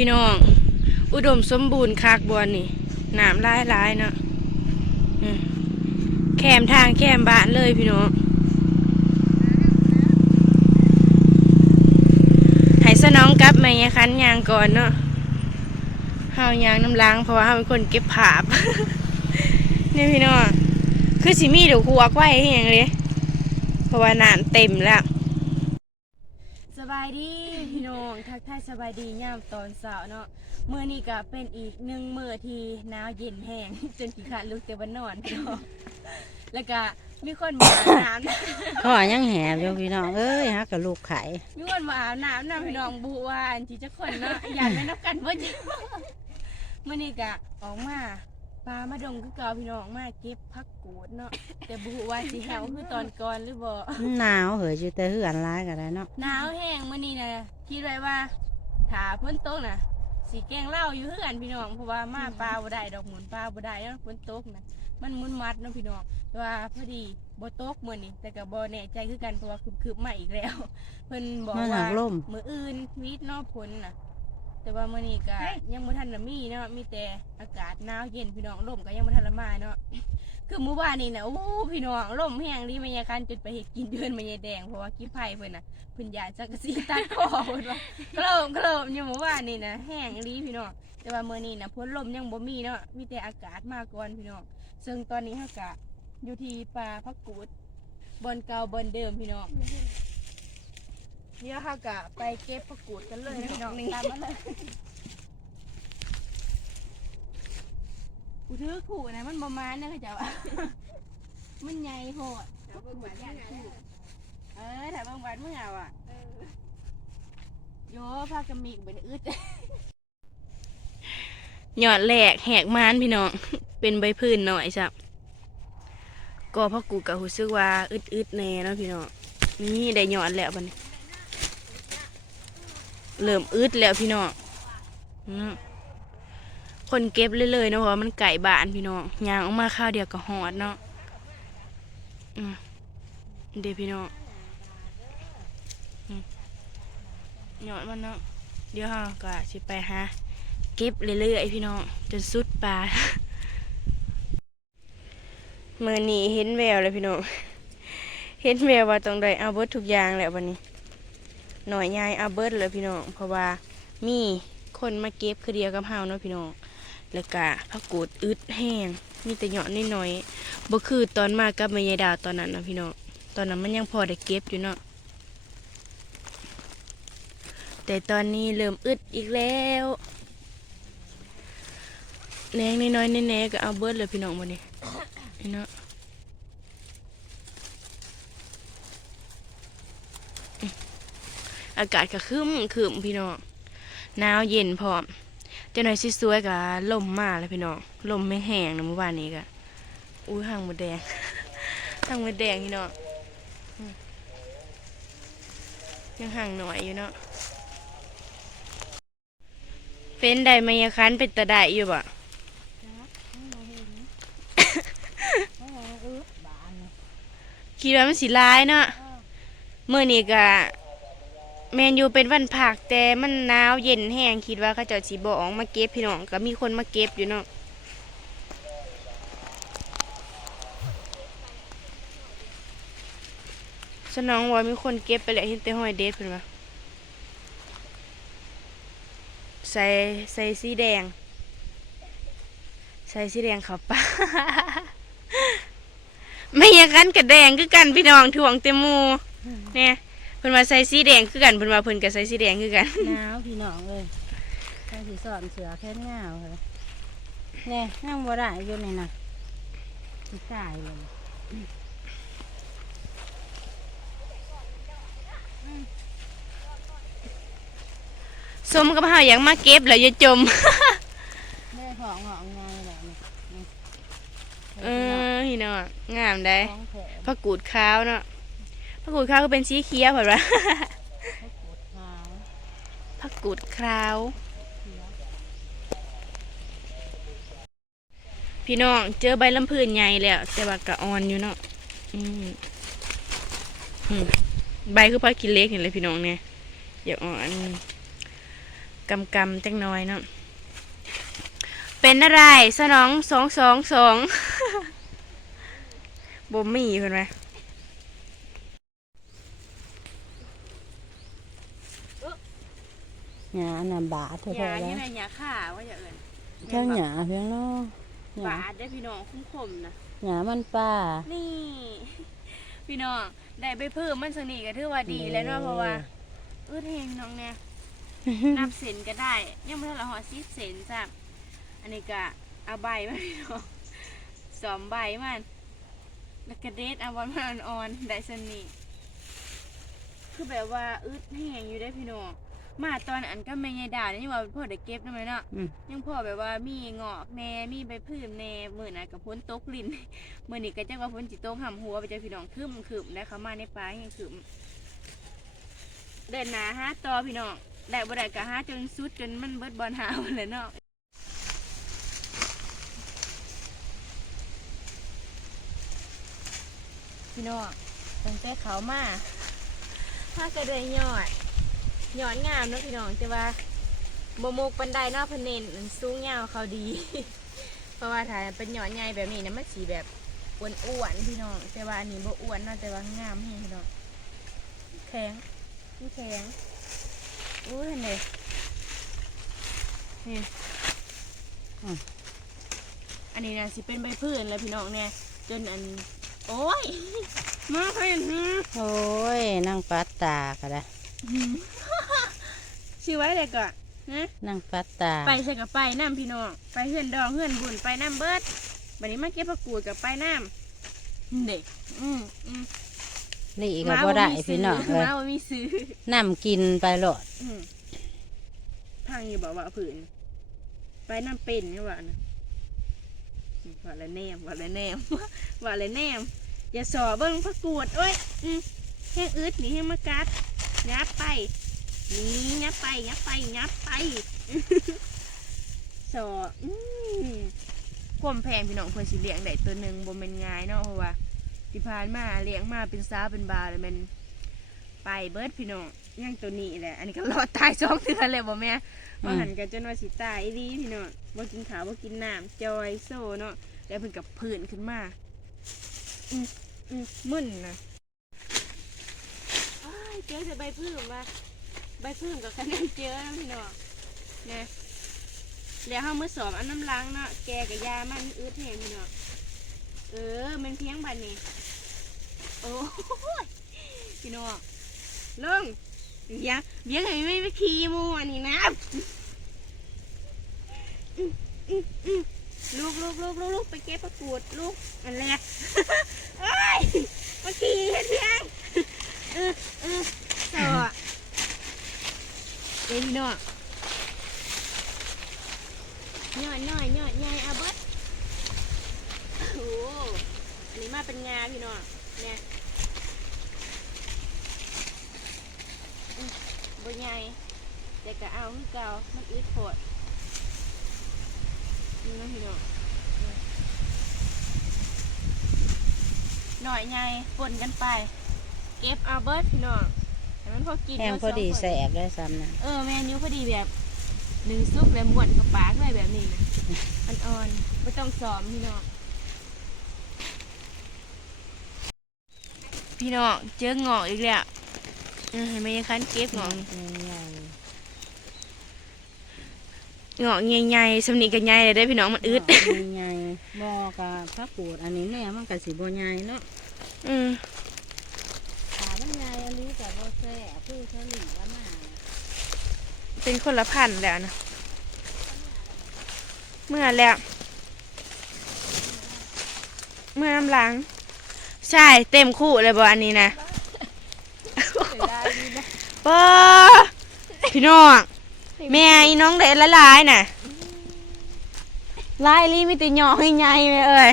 พี่น้อง อุดมสมบูรณ์คักบัวนี่น้ำร้ายร้ายๆเนาะแคมทางแคมบ้านเลยพี่น้องให้สน้องกลับมาเนี่ยคันยางก่อนเนาะเฮายางน้ำล้างเพราะว่าเฮาเป็นคนเก็บผาบนี่พี่น้องคือสิมีเดี๋ยวควักไว้ให้ยังเลยเพราะว่าน้ำเต็มแล้ว บายดีพี่น้องทักทายสบายดียามตอนเช้าเนาะเมื่อนี้ก็เป็นอีกหนึ่งมื้อที่หนาวเย็นแห้ง จนขี้ขาดลุกแต่วันนอนพี่น้องแล้วก็มีคนมาอาบน้ำพ่อยังแหบอยู่พี่น้องเอ้ยฮักกับลูกไข่มีคนมาอาบน้ำนะพี่น้องบุว่าอันที่จะคนเนาะอยากไปนับกันเบ่จ้ะเมื่อนี้ก็ออกมา ปลามาดงคือเก่าพี่น้องมาเก็บผักกูดเนาะแต่บุว่าสิแหวคือตอนก่อนหรือบ่มันหนาวเหยอยู่แต่เหือนร้ายกันได้เนาะหนาวแห้งมื้อนี้นะคิดไว้ว่าถ้าฝนตกนะสีแกงเหล้าอยู่เฮือนพี่น้องเพราะว่ามาปลาบ่ได้ดอกหมุนปลาบ่ได้แล้วฝนตกนะมันมุนมัดเนาะพี่น้องแต่ว่าพอดีบ่ตกมื้อนี้แต่ก็บ่แน่ใจคือกันเพราะว่าคึบๆมาอีกแล้ว เพิ่นบอกมันหัว่ากล่มมื้ออื่นวิทย์เนาะฝนน่ะ แต่ว่ามื้อนี้ก็ยังบ่ทันได้มีเนาะมีแต่อากาศหนาวเย็นพี่น้องลมก็ยังบ่ทันละมาเนาะคือเมื่อวานนี่นะโอ้พี่น้องลมแห้งดีมันยาการจุดไปเห็ดกินเดือนมันยายแดงเพราะว่ากี้ไผ่เพิ่นน่ะเพิ่นยายจักรซีตัดคอเพิ่นว่าเคลิ้มเคลิ้มอยู่เมื่อวานนี่นะแห้งดีพี่น้องแต่ว่ามื้อนี้นะพ้นลมยังบ่มีเนาะมีแต่อากาศมาก่อนพี่น้องซึ่งตอนนี้เฮากะอยู่ที่ป่าพักกูดบอนเก่าบอนเดิมพี่น้อง เดี๋ยวเฮากะไปเก็บพักกูดกันเลยนะพี่น้องตามมาเลยกูถือขู่นะมันประมาณนะเขาเจ้ามันใหญ่โหดเออถ่ายเบิ่งวันเมื่อเอาอะโยพากระมิกเป็นอึดหยอดแหลกแหกมานพี่น้อง เป็นใบพื้นหน่อยจ้ะก็พ่อกูกับหูซึกว่าอึดอึดๆแน่เนาะพี่น้องนี่ได้หยอดแล้วบัดนี้ เริ่มอึดแล้วพี่น้องคนเก็บเลยๆเนาะเพราะว่ามันไก่บ้านพี่น้องยางออกมาข้าวเดียวก็หอดเนาะอืมเดี๋ยวพี่น้องหยอดมันเนาะเดี๋ยวเราก็สิไปหาเก็บเรื่อยๆพี่น้องจนสุดปลาเมื่อนี้เห็นแววเลยพี่น้องเห็นแววว่าต้องได้เอาเบิดทุกอย่างแหละวันนี้ หน่อยยายเอาเบิดเลยพี่น้องเพราะว่ามีคนมาเก็บคือเดียวกับเฮาเนาะพี่น้องแล้วก็ผักกูดอึดแห้งมีแต่หยอดนิดหน่อยๆบ่คือตอนมากับแม่ยายดาวตอนนั้นนะพี่น้องตอนนั้นมันยังพอได้เก็บอยู่เนาะแต่ตอนนี้เริ่มอึดอีกแล้วแนงน้อยๆแน่ๆก็เอาเบิดเลยพี่น้องวันนี้นี่เนาะอืม อากาศก็ครึ้มครึมพี่น้องหนาวเย็นพร้อมเจ้าหน่อยสิสวยกับลมมาแล้วพี่น้องลมไม่แห้งนะเมื่อวานนี้ก็อุ้ยหางหมดแดงหางหมดแดงพี่เนาะอืมยังห่างหน่อยอยู่เนาะเป็นไดมายาคันเป็นตะได้อยู่บ่คิดว่ามันสิร้ายเนาะเมื่อนี้ก็ แมนยูเป็นวันผักแต่มันหนาวเย็นแห้งคิดว่าเขาเจ้าสิบออกมาเก็บพี่น้องก็มีคนมาเก็บอยู่เนาะสนองว่ามีคนเก็บไปแล้วเห็นแต่ห้อยเด็ดเพิ่นว่าใส่ใส่สีแดง ใส่สีแดงเขาป่าไม่อยังกันกับแดงคือกันพี่น้องถ่วงเต็มมูเนี่ย เพิ่นว่าใส่สีแดงคือกันเพิ่นว่าเพิ่นก็ใส่สีแดงคือกันหนาวพี่น้องเลยใส่สีสอนเสือแค่เงาเลยเนี่ยนั่งบ่ได้อยู่นี่นะสีตายเลยสมกับเฮาอยากมาเก็บแล้วอย่าจม ได้หองหองงานแบบนี้เออพี่น้องงามได้ของแถมผักกูดขาวเนาะ ผักกูดขาวก็เป็นสีเขียวเพิ่นว่าเขาปวดขาวผักกูดขาว พี่น้องเจอใบลำพืนใหญ่แล้วแต่ว่ากะอ่อนอยู่เนาะอืมอืมใบคือพักกินเล็กเห็นเลยพี่น้องเนี่ยอย่าอ่อนกำกำจังน้อยเนาะเป็นอะไรสนองสองสองสองบ่มีเพิ่นไหม หยาน่ะบาดเท่าอย่าๆที่แล้วไหนอย่าข่าว่าอย่าเอินเท่าหยาเพียงเนาะหยาบาดได้อพี่น้องคุ้มคมนะหยามันป่า นี่ พี่น้องได้ไปเพิ่มมันสนิทก็ถือว่าดีแล้วเนาะเพราะว่าเออเฮงน้องเนี่ย นับเซนก็ได้ยังไม่ทันละหอซิเซนจ้ะอันนี้ก็เอาใบมาพี่น้องสอมใบมันแล้วก็เด็ดเอาวันมันอ่อนๆได้สนิทคือแบบว่าอึดแห้งอยู่ได้อพี่น้อง มาตอนอันก็ไม่ยายด่าเนี่ยยังว่าพ่อได้เก็บได้ไหมเนาะอืม ยังพอแบบว่ามีงอกแหน่มีใบพืชแหน่มื้อน่ะกับพ้นตกลิ้น มื้อนี้ก็จักว่าพ้นสิตกหำหัวไปเจอพี่น้องคึมคึมได้เข้ามาในป่ายังคึมเดินหน้าหาต่อพี่น้องได้บ่ได้ก็หาจนสุดจนมันเบิดบอลหาหมดเลยเนาะ พี่น้องตั้งแต่เขามาถ้าก็ได้ยอด ยอดงามเนาะพี่น้องแต่ว่าบมกปันไดเนอกพะเนนมันสูงยาวเขาดี เพราะว่าถ้าเป็นหยอดใหญ่แบบนี้นะมันสีแบบอ้วนๆพี่น้องแต่ว่าอันนี้บ่อ้วนเนาะแต่ว่างามให้พี่น้องแข็งนี่แข็งอู้เห็นเลยนี่อืมอันนี้นะสิเป็นใบพืชแล้วพี่น้องเนี่ยจนอัน โอ้ยมาเห็นหือโอ้ยนั่งปัดตาก็ได้ ชื่อไว้เลยก่อนนะนั่งปัดตา ไปใส่กับไปน้ำพี่น้องไปเฮือนดองเฮือนบุญไปน้ำเบิดบัดนี้มาเก็บผักกูดกับไปน้ำเด็กอืมอืมนี่ก็บ่ได้พี่น้องเลยมาบ่มีซื้อน้ำกินไปโลดอืมพังอยู่บอกว่าผืนไปน้ำเป็นนี่ว่านะว่าละแนมว่าละแนมว่าละแนมอย่าสอเบิ้งผักกูดโอ้ยอืมแห้งอึดนี่แห้งมากัดยับไป นี่ยับไปยับไปยับไปสออืมความแพงพี่น้องเพื่อสิเลี้ยงได้ตัวหนึ่งบ่แม่นง่ายเนาะเพราะว่าที่ผ่านมาเลี้ยงมาเป็นสาวเป็นบาวเลยแมันไปเบิดพี่น้องยังตัวนี้แหละอันนี้ก็รอดตายสองเดือนเลยบ่แม่ว่าหันกันจนว่าสิตายอีดีพี่น้องบ่กินข้าวบ่กินน้ำจอยโซเนาะแล้วเพิ่นกับผื่นขึ้นมาอืมอืมมึนนะอ้ายเจอแต่ใบพึ่งมา ใบพึ่งกับคะแนนเจอแล้วพี่น้องเนี่ยแล้วเขามือสอบอันน้ำล้างเนาะแกกับยามันอืดแห้งพี่เนาะเออมันเพียงบันนี้โอ้ยพี่น้องลงเบี้ยเบี้ยงให้ไม่ไปขี่มูอันนี้นะลูกลูกลูกลูกลูกไปเก็บประกูดลูกอันแรกเอ้ยมาขี่เฮ็ดเพียงเออเออต่อ เอ้ยพี่น้องย่อยย่อยย่อยย่อยอาเบิดโอ้อันนี้มาเป็นงาพี่น้องเนี่ยอืมบ่ใหญ่แต่ก็เอาคือเก่ามันอึดโผดนี่นะพี่น้องหน่อยใหญ่ปนกันไป เก็บเอาเบิดพี่น้อง มันพอกินแห้งเนาะพอดีสงคนแสบได้ซ้ำนะเออแม่นิ้วพอดีแบบหนึ่งซุปแบบม้วนกับปากเลยแบบนี้นะอ่อนๆไม่ต้องซ้อมพี่น้องพี่น้องเจอหงอกอีกแล้วเออเห็นไหมยังคันเก็บหงอกใหญ่หงอกใหญ่ๆสำนีกันใหญ่เลยได้อพี่น้องมันอึดใหญ่บอกกับพระปูดอันนี้แม่มันก็สิบ่ใหญ่เนาะอืม ขามันใหญ่อันนี้ แต่บ่แซ่บคือเขาหลีละมาเป็นคนละพันธุ์แล้วนะ เมื่อแล้ว เมื่อน้ำล้างใช่เต็มคู่เลยบออันนี้นะปอพี่น้องแม่อีน้องเด็ดละลายน่ะลายลีมีแต่หยอกให้ใหญ่ๆแม่เอ้ย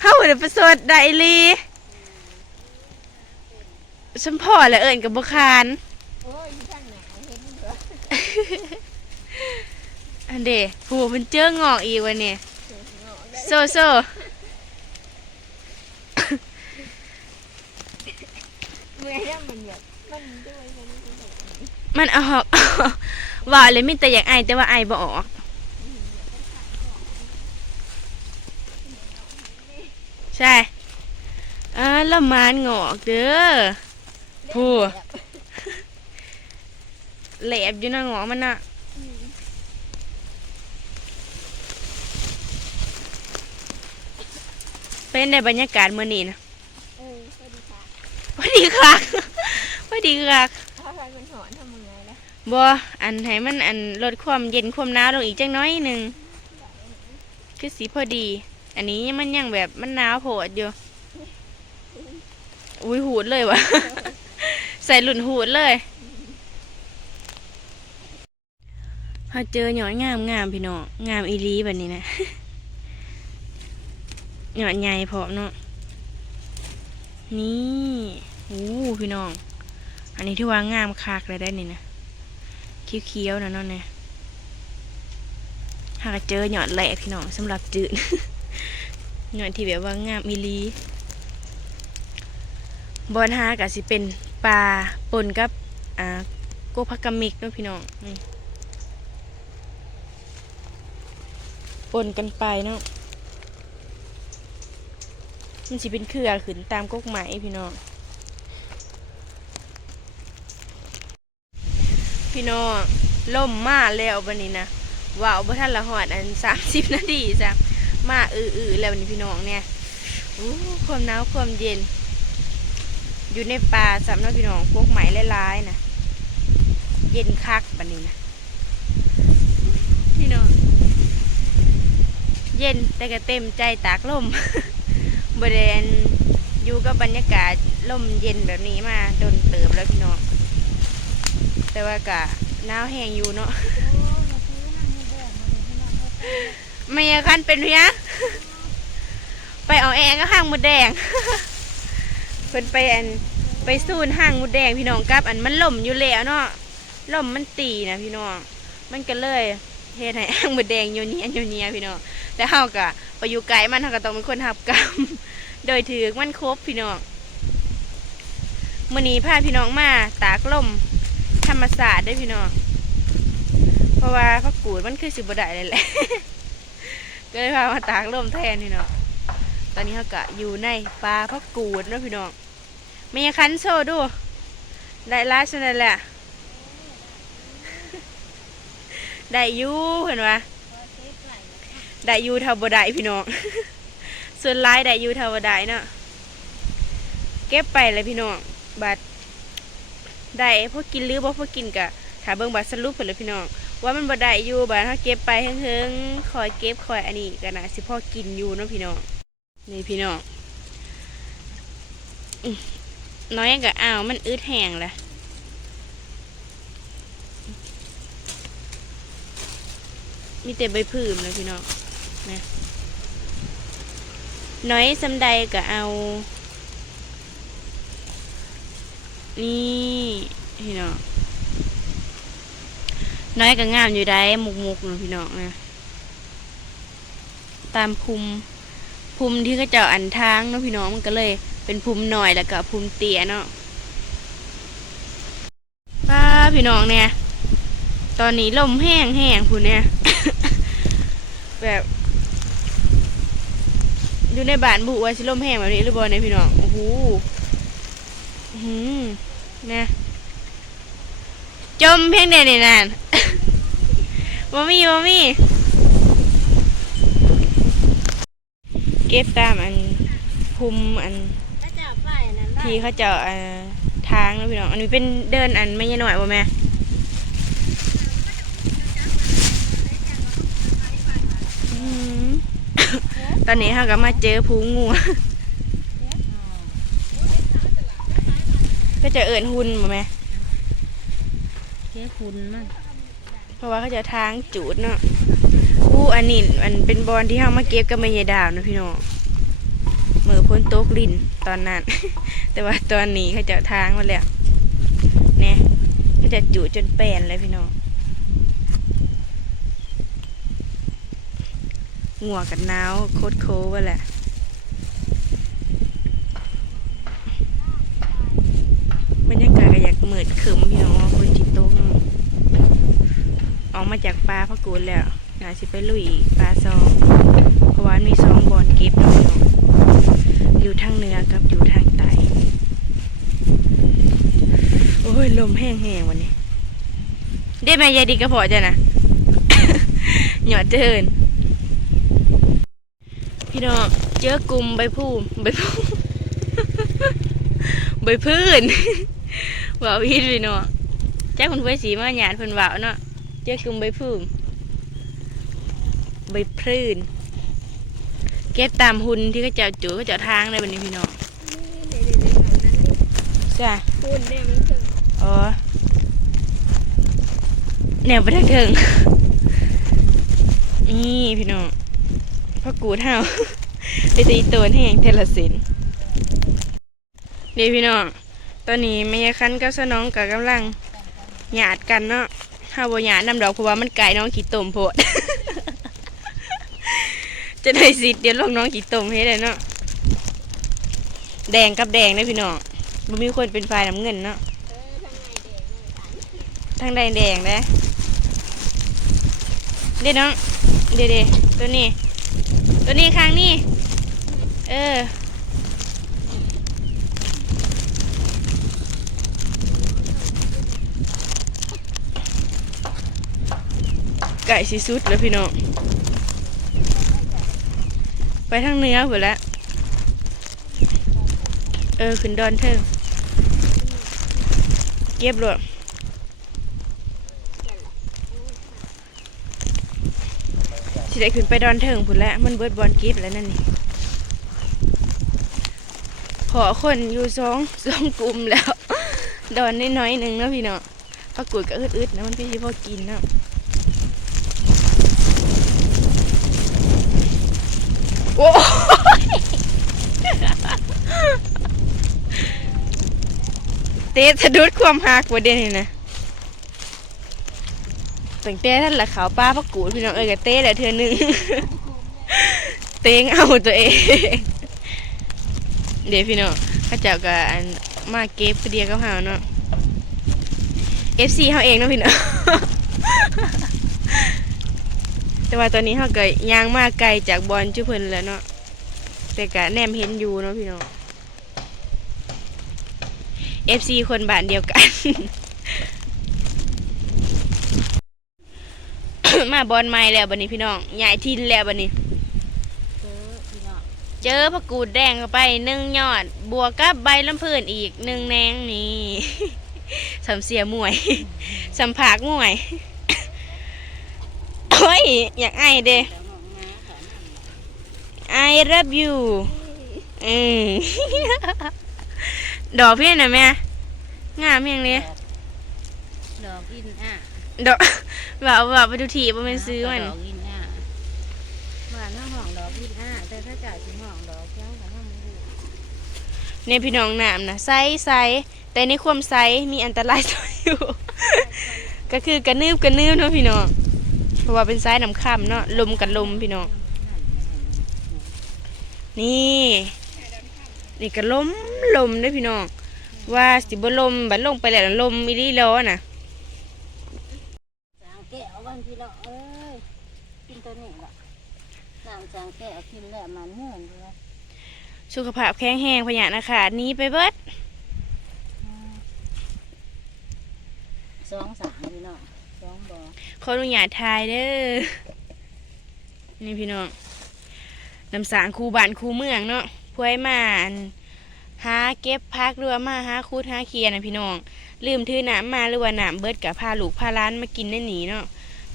เฮาเดี๋ยวประสดได้ลี ฉันพ่อแหละเอิญกับบุคานโอ้ยข้างหนาเห็นบ่อันเดหูมันเจองอกอีกวันนี้โซโซเมื่อยแล้วมันแบบมันด้วยมันมันเอาออกว่าเลยมีแต่อยากไอแต่ว่าไอบ่ออกใช่อ่าละมานงอกเด้อ ผู้แหลบอยู่นะงอกมันน่ะเป็นในบรรยากาศเมื่อนี้นะเออสวัสดีค่ะพอดีค่ะพอดีค่ะถ้าใครเป็นหอนทำมึงไงล่ะบ่อันให้มันอันลดความเย็นความหนาวลงอีกจังน้อยหนึ่งคือสีพอดี อันนี้มันยังแบบมันหนาวโผดอยู่ อุ้ยหูดเลยวะ ใส่หลุนหูดเลยพอเจอหยอดงามงามพี่น้องงามอีลีแบบนี้นะหยอดใหญ่พร้อมเนาะนี่อู้พี่น้อง อันนี้ที่ว่างามคักเลยได้นี่นะเคี้ยวๆนะเนาะเนี่ยหากเจอหยอดแหลกพี่น้องสำหรับจืดหยอดที่แบบว่างามอีลีบอนฮากะสิเป็น ปลาปนกับอ่าโกพักกามิกเนาะพี่น้องนี่ปนกันไปเนาะมันสิเป็นเครือขึ้นตามกกไม้พี่น้องพี่น้องล่มมาแล้วบันนี้นะว้าวบ่ทันละหอดอันสามสิบนาทีจ้ะมาอือๆแล้วบัดนี้พี่น้องเนี่ยอู้ความหนาวความเย็น อยู่ในป่าสำนักพี่น้องพวกไหมหลายๆนะเย็นคักบันนี้นะพี่น้องเย็นแต่ก็เต็มใจตากลมบริเวณอยู่กับบรรยากาศลมเย็นแบบนี้มาโดนเติมแล้วพี่น้องแต่ว่ากะหนาวแห้งอยู่เนาะไม่อยากคันเป็นเพียไปเอาแอร์ก็ห้างมดแดง พิ่นไปอันไปสูนห้างมดแดงพี่น้องกับ อันมันล่มอยู่แล้วเนาะล่มมันตีนะพี่น้องมันก็เลยเฮ็ดให้ห้างมดแดงโยเนียโยเนียพี่น้องแต่เฮาก็ไปอยู่ไกลมันเฮาก็ต้องเป็นคนรับกรรมโดยถือมันครบพี่น้องมื้อนี้พาพี่น้องมาตากลมธรรมศาสตร์ได้พี่น้องเพราะว่าพักกูดมันคือสิบ่ได้เลยแหละก็เลยพามาตากลมแทนพี่น้องตอนนี้เขากะอยู่ในปลาพักกูดนะพี่น้อง มีคันโชว์ดู ได้ลาชนั่นแหละ ได้ยูเห็นปะได้ยูเท่าบ่ได้พี่น้อง ส่วนร้ายได้ยูเท่าบ่ได้เนาะ เก็บไปเลยพี่น้อง บัตรได้พวกกินหรือบ่พวกกินกะถ้าเบิ่งบัตรสรุปเพิ่นเลยพี่น้อง ว่ามันบ่ได้อยู่บัดถ้าเก็บไปเฮงๆคอยเก็บคอยอันนี้ก็น่าสิพอกินอยู่เนาะพี่น้อง นี่พี่น้องอื น้อยก็อ้าวมันอึดแห้งแหละมีแต่ใบพืมเลยพี่น้องนะน้อยสำใดก็เอา นี่พี่น้องน้อยก็งามอยู่ได้มุกมุกเนาะพี่น้องนะตามภูมิภูมิที่เขาเจ้าอันทางเนาะพี่น้องมันก็เลย เป็นภูมิหน่อยแล้วก็ภูมิเตี้ยเนาะป้าพี่น้องเนี่ย ตอนนี้ลมแห้งแห้งพูนเนี่ย แบบอยู่ในบ้านบุว่าสิลมแห้งแบบนี้หรือบ่เนี่ยพี่น้องโอ้โหหือนะจมเพียงใดในนั้นบ่มีบ่มีเก็บตามอันภูมิอัน ที่เขาเจะอ่าทางนะพี่น้อง อันนี้เป็นเดินอันไม่ใช่หน่อยบ่แม่อืมตอนนี้เขาก็มาเจอผูงูก็จะเอินหุ่นบ่แม่เจ๊คุณมันเพราะว่าเขาจะทางจูดเนาะอู้อันนี้อันเป็นบอลที่เขามาเก็บกับแม่ยายดาวนะพี่น้องมือพ้ นโต๊ะลินตอนนั้น แต่ว่าตอนนี้เขาจะทางมาแล้วเนี่ยเขาจะจูดจนแปลนเลยพี่น้องงัวกับน้าวโคตรโคว่าแหละบรรยากาศก็อยากเหมือดขึมพี่น้องคนจิตต๊ะเนาะออกมาจากปลาพระกูดแล้วน่าสิไปลุยปลาซองเพราะว่ามีสองบอนเก็บเนาะพี่น้อง อยู่ทางเหนือกับอยู่ทางใต้โอ้ยลมแห้งๆวันนี้ ได้ไหมยายดีกระเพาะจ้ะนะหยอดเจินพี่น้องเจอกลุ่มใบพูมใบพูมใบพื้นว่าวพี่พี่น้องแจ้าคุณเพื่อสีมาหยาดเพิ่นว่าวเนาะเจอกลุ่มใบพูมใบพื้น เก็บตามหุ่นที่เขาเจ้าจูเขาเจ้าทางเลยวันนี้พี่น้องเดี๋ยวเดี๋ยวเดี๋ยวนั้นจ้าพูดเนี่ยมันถึงอ๋อแนวไปทางเถิงนี่พี่น้องพ่อกูดเฮาไปตีตัวแห่งเทละสินเดี๋ยวพี่น้องตอนนี้แม่ยายคันกับสน้องกับกำลังหยาดกันเนาะเฮาบ่หยาดนำดอกเพราะว่ามันไก่น้องขี้ตมโพด จะได้สิทธิ์เดี๋ยวลงน้องขี้ตมให้เลยเนาะแดงกับแดงนะพี่น้องบ่มีคนเป็นฝ่ายน้ำเงินเนาะทางไงแดงเลยกันทางใดแดงเด้เด็ดน้องเด็ดๆตัวนี้ ตัวนี้ข้างนี้ เออไก่สิสุดแล้วพี่น้อง ไปทางเนื้อหมดแล้วเออ ขึ้นดอนเทิงเก็บรวสิได้ขึ้นไปดอนเถิงพุ่นแล้วมันเบิดบอลกิฟแล้วนั่นนี่ขอคนอยู่สองสองกลุ่มแล้ว ดอนน้อยๆหนึ่งนะพี่เนาะปรากฏก็อึดๆนะมันพี่ที่พอกินเนาะโอ้ เตะสะดุดความหักประเด็นนี่นะตั้งแต่ท่านละขาวป้าพักกูดพี่น้องเอ้ยกับเต้แหละเทือหนึ่งเต้งเอาตัวเอง เดี๋ยวพี่น้องเข้าเจ้าก็อันมาเก็บเดียวกับเฮาเนาะ FC เฮาเองเนาะพี่น้องแต่ว่าตอนนี้เฮาเก็ย่างมากไกลจากบอลจุเพิ่นแล้วเนาะแต่ก็แนมเห็นอยู่เนาะพี่น้อง FC คนบ้านเดียวกัน มาบอลใหม่แล้วบัดนี้พี่น้องใหญ่ทินแล้วบัดนี้ เจอพี่น้องเจอผักกูดแดงเข้าไปหนึ่งยอด บวกกับใบลำพื่นอีกหนึ่งแนงนี่ สำเสียมวย สำผากมวย โอ้ย อยากไอเด้แล้วงอกงาค่ะ I love you อืม ดอกเพี่นะแม่งามเพียงเลยดอกอินอะดอกว่าว่าไปดูทีบ่แม่นซื้อมันดอกอินอะบ้านห้องห้องดอกอินอะแต่ถ้าจ่ายถึงห้องดอกเจ้ากับห้องมันอยู่ในพี่น้องน้ำนะไซส์ไซส์แต่ในความไซส์มีอันตรายต่ออยู่ ก็คือกระนืบกระนืบเนาะพี่น้องเพราะว่าเป็นไซส์น้ำค่ำเนาะลมกับลมพี่น้องนี่ นี่ก็ลมลมเด้อพี่น้อง ว่าสิบ่ลมบัดลงไปแล้วลมอีหลีแล้วน่ะจางแก้ววันพี่น้องเอ้ยกินตัวนี้ละน้ำจางแก้วกินแล้วมันเมื่อนเลยสุขภาพแข็งแรงพยานาขาดหนี้ไปเบิดสองสามพี่น้องสองบ่อขออนุญาตทายเด้อนี่พี่น้องน้ำสางคูบ้านคูเมืองเนาะ พวยมาอันหาเก็บพักหรือว่ามาหาคูดหาเคียนะพี่น้อง ลืมถือน้ำมาหรือว่าน้ำเบิดกับพาลูกพาร้านมากินได้หนีเนาะ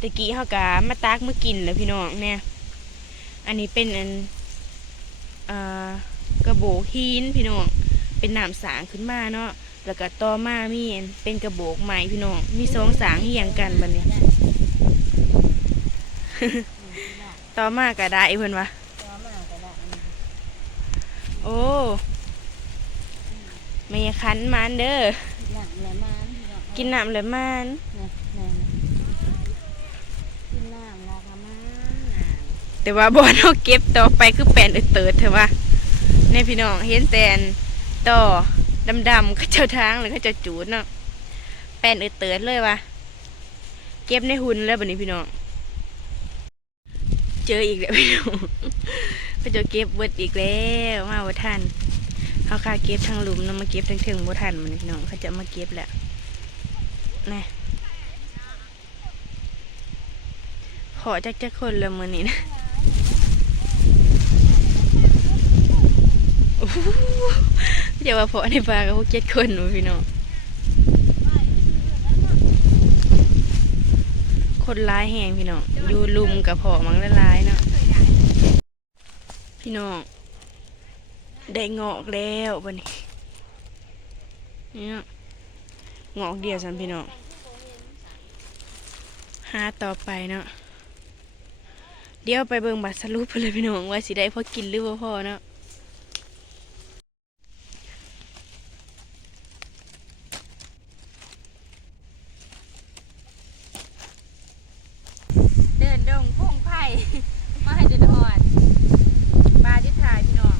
ตะกี้เขากะมาตักมากินแล้วพี่น้องเนี่ยอันนี้เป็นอันเอ่อกระโบกหินพี่น้องเป็นน้ำสางขึ้นมาเนาะแล้วก็ต่อมามีเป็นกระโบกใหม่พี่น้องมีสองสางเหี่ยงกันบัดนี้ต่อมาก็ได้เพิ่อนวะ โอ้ไม่อยาคันมันเด้อน้ำและมันพี่น้องกินน้ำเลยมันนี่นี่กินน้ำแล้วก็มันน่ะแต่ว่าบอลเอาเก็บต่อไปคือแปลนเอิดเติดเถอะว่าในพี่น้องเห็นแต่นต่อดำๆก็เจ้าทางหรือก็เจ้าจูดเนาะแปลนเอิดเติดเลยวะก็บในหุ่นแล้วบัดนี้พี่น้อง เจออีกแล้วพี่น้อง ไปเจอเก็บเบิดอีกแล้วมาบ่ทันเขาค่าเก็บทางหลุมนำมาเก็บทางถึงบ่ทันมันพี่น้องเขาจะมาเก็บแหละนะขอจักจักคนละมือนี้นะเดี๋ยวว่าพอในปลากับพวกเจ็ดคนหนูพี่น้องคนร้ายแหงพี่น้องอยู่ลุมกับพอมังละลายเนาะ พี่น้อง ได้งอกแล้วบันนี้เนี่ยงอกเดียวสันพี่น้องหาต่อไปเนาะเดี๋ยวไปเบิ่งบัตรสรุปไปเลยพี่น้องว่าสิได้พอกินหรือว่าพอเนาะ เดินดงพงไผ่ มาให้เดินอ่อนปลาที่ถ่ายพี่น้อง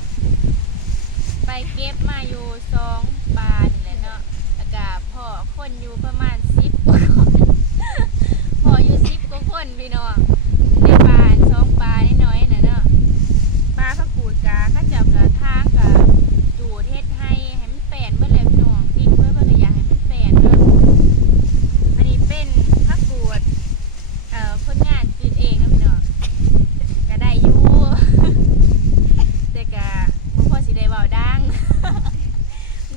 ไปเก็บมาอยู่สองปลานี่แหละเนาะแล้วก็พ่อคนอยู่ประมาณสิบกว่าคน พ่ออยู่สิบกว่าคนพี่น้องในปลาสองปลาน้อยๆน่ะเนาะปลาพักกูดกาข้าจับกระทางกะจูดเฮ็ดให้ให้มันแปลนเมื่อไรพี่น้องอีกเพื่อเพื่อก็อยากให้มันแปลนเนาะอันนี้เป็นพักกูด เอ่อผลงานกินเองนะพี่น้องก็ได้อยู่ แต่ก็บ่พอสิได้เว้าดัง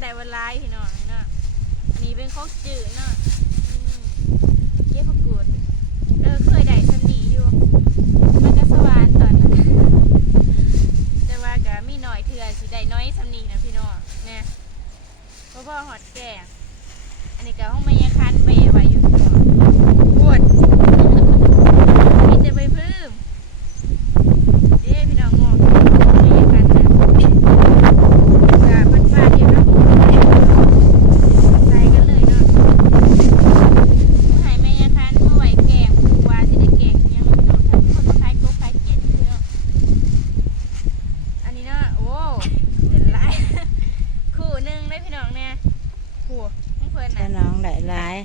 ได้วันลายพี่น้องเนาะอันนี้เป็นของจืดเนาะอืมเก็บผักกูดเออเคยได้สำนีอยู่ มันก็สว่านตอนนั้น แต่ว่าก็มีหน่อยเถื่อสิ ได้น้อยสำนีนะพี่น้องเนี่ยบ่พอหอดแก่อันนี้ก็ห้องไม่ยายคันไปไว้อยู่พี่น้องปวด มีแต่ใบพึ่งเด้พี่น้องงอกไม่ยังกันนะจะมันฟาดเดียวแล้วใส่กันเลยเนาะผู้หายแม่ยังคันเมื่อไหวแกงว่าสิได้แกงอิหยังเนาะถ้าคนคล้ายกบคล้ายเกียดคือเนาะอันนี้เนาะโอ้เด็ดหลาย คู่หนึงได้พี่น้องเนี่ยคู่ของเพิ่น แต่ น่ะ น้องได้หลาย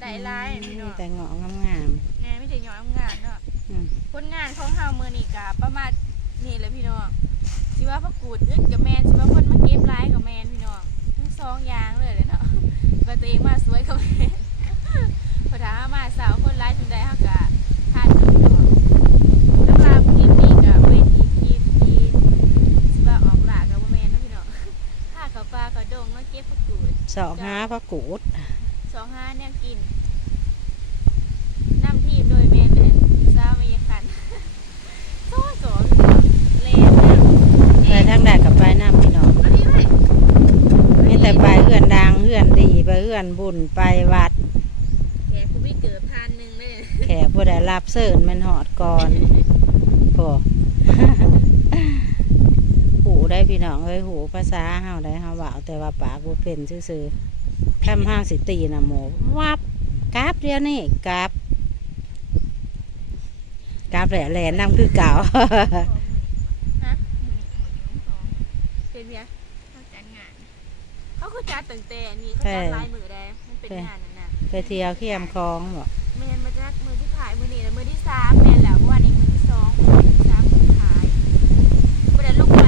ได้หลายพี่น้อง แต่งอกงาม แน่ไม่ได้ย้อนงานเนาะ ๆอืม ผลงานของเฮามือนี่กะประมาณ นี่แหละพี่น้องสิว่าพระกูดอึดกับแมนสิว่าคนมาเก็บร้ายกับแมนพี่น้องทั้งสองอย่างเลยเลยเนาะว่าตัวเองมาสวยกับแมนพอถามว่ามาสาวคนร้ายถึงได้เฮากะทานกับพี่น้องแล้วลาคลิปนี้กะเวทีคลิปที่สิว่าออกหลากับบ่แมนเนาะพี่น้องข้าเขาปลาเขาดงมาเก็บพระกูดสอกหาพระกูดสองห้าเนี่ยกินนำทีมโดยแมนแอนซาเมียคัน โซ่โซ่เลนเนี่ย ไป ทางใดกับไปน้ำพี่น้องอันนี้เลยมีแต่ไปเอื้อนดังเอื้อนดีไปเอื้อนบุญไปวัด แขกคุณพี่เกิดพันหนึ่งเลยแขกผู้ใดรับเสิร์นมันหอดก่อนโอ้หูได้พี่น้องเอ้ยหูภาษาเฮาได้เฮาเว้าแต่ว่าปากบ่เป็นซื่อๆคำห้างสิตีนะหมูวับกราบเดียวนี่กราบกราบแหละแหลนนำคือเก่า ฮะ เป็นเพียเขาจัดงาน เขาคือจัดตั้งแต่นี่เขาจัดลายมือได้มันเป็นงานนั่นน่ะไปเที่ยวเขี้ยมคลองบ่แมนมาจากมือที่ถ่ายมือนี้แล้วมือที่สามแมนแล้วเพราะว่านี่มือที่สองมือที่สามมือที่ถ่ายประเด็นลูกไป